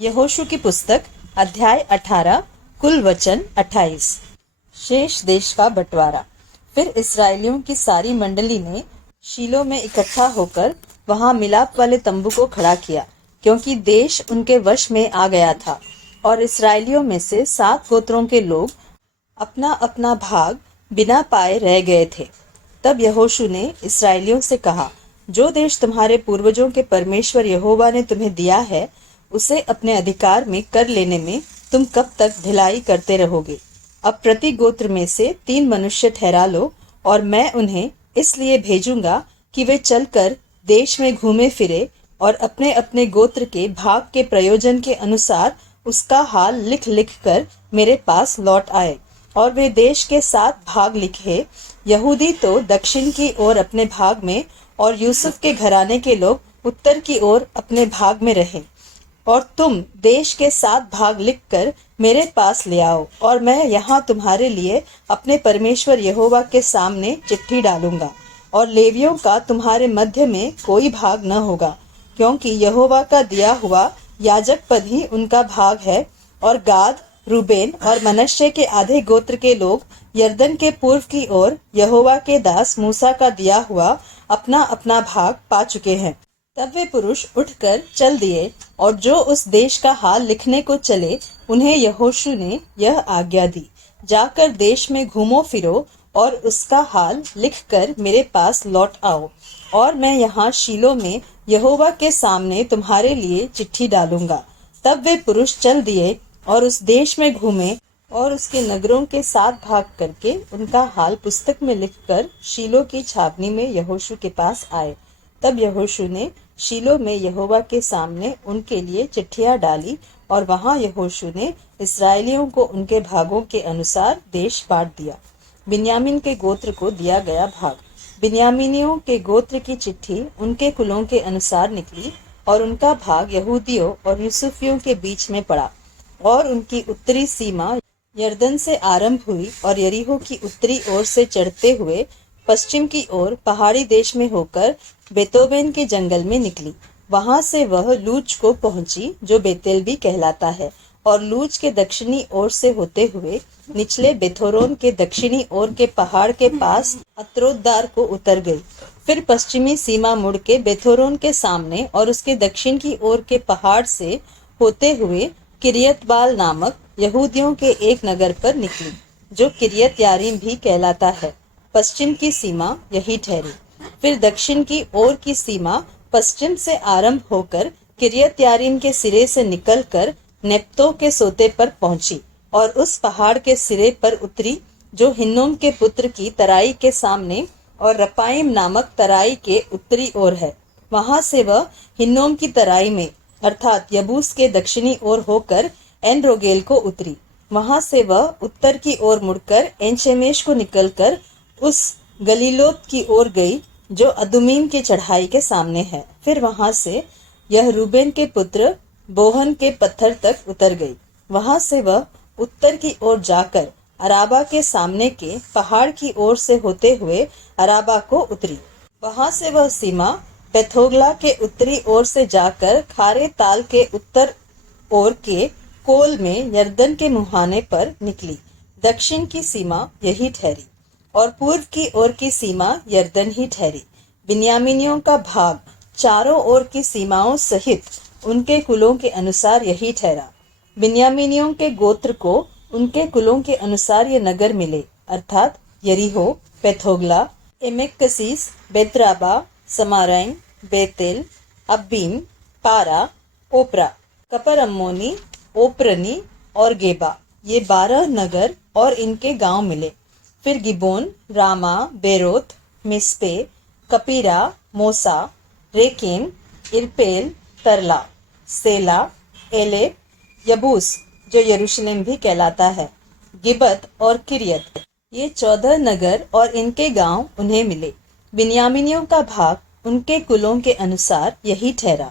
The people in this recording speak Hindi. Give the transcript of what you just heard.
यहोशू की पुस्तक अध्याय 18 कुल वचन 28। शेष देश का बंटवारा। फिर इस्राएलियों की सारी मंडली ने शीलो में इकट्ठा होकर वहां मिलाप वाले तंबू को खड़ा किया, क्योंकि देश उनके वश में आ गया था। और इस्राएलियों में से 7 गोत्रों के लोग अपना अपना भाग बिना पाए रह गए थे। तब यहोशू ने इस्राएलियों से कहा, जो देश तुम्हारे पूर्वजों के परमेश्वर यहोवा ने तुम्हें दिया है, उसे अपने अधिकार में कर लेने में तुम कब तक ढिलाई करते रहोगे? अब प्रति गोत्र में से 3 मनुष्य ठहरा लो, और मैं उन्हें इसलिए भेजूंगा कि वे चलकर देश में घूमे फिरे और अपने अपने गोत्र के भाग के प्रयोजन के अनुसार उसका हाल लिख लिख कर मेरे पास लौट आए। और वे देश के 7 भाग लिखे, यहूदी तो दक्षिण की ओर अपने भाग में, और यूसुफ के घराने के लोग उत्तर की ओर अपने भाग में रहे। और तुम देश के 7 भाग लिखकर मेरे पास ले आओ, और मैं यहाँ तुम्हारे लिए अपने परमेश्वर यहोवा के सामने चिट्ठी डालूंगा। और लेवियों का तुम्हारे मध्य में कोई भाग न होगा, क्योंकि यहोवा का दिया हुआ याजक पद ही उनका भाग है। और गाद, रूबेन और मनश्शे के आधे गोत्र के लोग यरदन के पूर्व की ओर यहोवा के दास मूसा का दिया हुआ अपना अपना भाग पा चुके हैं। तब वे पुरुष उठकर चल दिए, और जो उस देश का हाल लिखने को चले, उन्हें यहोशू ने यह आज्ञा दी, जाकर देश में घूमो फिरो और उसका हाल लिखकर मेरे पास लौट आओ। और मैं यहाँ शीलो में यहोवा के सामने तुम्हारे लिए चिट्ठी डालूंगा। तब वे पुरुष चल दिए और उस देश में घूमे, और उसके नगरों के 7 भाग करके उनका हाल पुस्तक में लिखकर शीलो की छावनी में यहोशू के पास आए। तब यहोशू ने शीलो में यहोवा के सामने उनके लिए चिट्ठियां डाली, और वहां यहोशू ने इस्राएलियों को उनके भागों के अनुसार देश बांट दिया। बिन्यामीन के गोत्र को दिया गया भाग। बिन्यामीनियों के गोत्र की चिट्ठी उनके कुलों के अनुसार निकली, और उनका भाग यहूदियों और यूसुफियों के बीच में पड़ा। और उनकी उत्तरी सीमा यरदन से आरंभ हुई, और यरीहो की उत्तरी ओर से चढ़ते हुए पश्चिम की ओर पहाड़ी देश में होकर बेतोवेन के जंगल में निकली। वहां से वह लूज को पहुंची, जो बेतेल भी कहलाता है, और लूज के दक्षिणी ओर से होते हुए निचले बेथोरोन के दक्षिणी ओर के पहाड़ के पास अत्रोद्दार को उतर गई। फिर पश्चिमी सीमा मुड़ के बेथोरोन के सामने और उसके दक्षिण की ओर के पहाड़ से होते हुए किरियतबाल नामक यहूदियों के एक नगर पर निकली, जो किरियत यारीम भी कहलाता है। पश्चिम की सीमा यही ठहरी। फिर दक्षिण की ओर की सीमा पश्चिम से आरंभ होकर किरियत यारीम के सिरे से निकलकर नेप्तो के सोते पर पहुंची, और उस पहाड़ के सिरे पर उतरी, जो हिन्नोम के पुत्र की तराई के सामने और रपाइम नामक तराई के उत्तरी ओर है। वहां से वह हिन्नोम की तराई में अर्थात यबूस के दक्षिणी ओर होकर एन रोगेल को उतरी। वहां से वह उत्तर की ओर मुड़कर एन शेमेश को निकलकर उस गलीलोत की ओर गई, जो अदुमीम की चढ़ाई के सामने है। फिर वहां से यह रूबेन के पुत्र बोहन के पत्थर तक उतर गई। वहां से वह उत्तर की ओर जाकर अराबा के सामने के पहाड़ की ओर से होते हुए अराबा को उतरी। वहां से वह सीमा बेथोगला के उत्तरी ओर से जाकर खारे ताल के उत्तर ओर के कोल में यरदन के मुहाने पर निकली। दक्षिण की सीमा यही ठहरी, और पूर्व की ओर की सीमा यरदन ही ठहरी। बिन्यामीनियों का भाग चारों ओर की सीमाओं सहित उनके कुलों के अनुसार यही ठहरा। बिन्यामीनियों के गोत्र को उनके कुलों के अनुसार ये नगर मिले, अर्थात यरीहो, बेथोगला, एमेक्कसीस, बेतराबा, समारैम, बेतेल, अब्बीम, पारा, ओपरा, कपरअम्मोनी, ओप्रनी और गेबा, ये 12 नगर और इनके गांव मिले। फिर गिबोन, रामा, बेरोत, मिस्पे, कपीरा, मोसा, रेकेम, इरपेल, तरला, सेला, एले, यबूस, जो यरूशलेम भी कहलाता है, गिबत और किरियत, ये 14 नगर और इनके गांव उन्हें मिले। बिन्यामीनियों का भाग उनके कुलों के अनुसार यही ठहरा।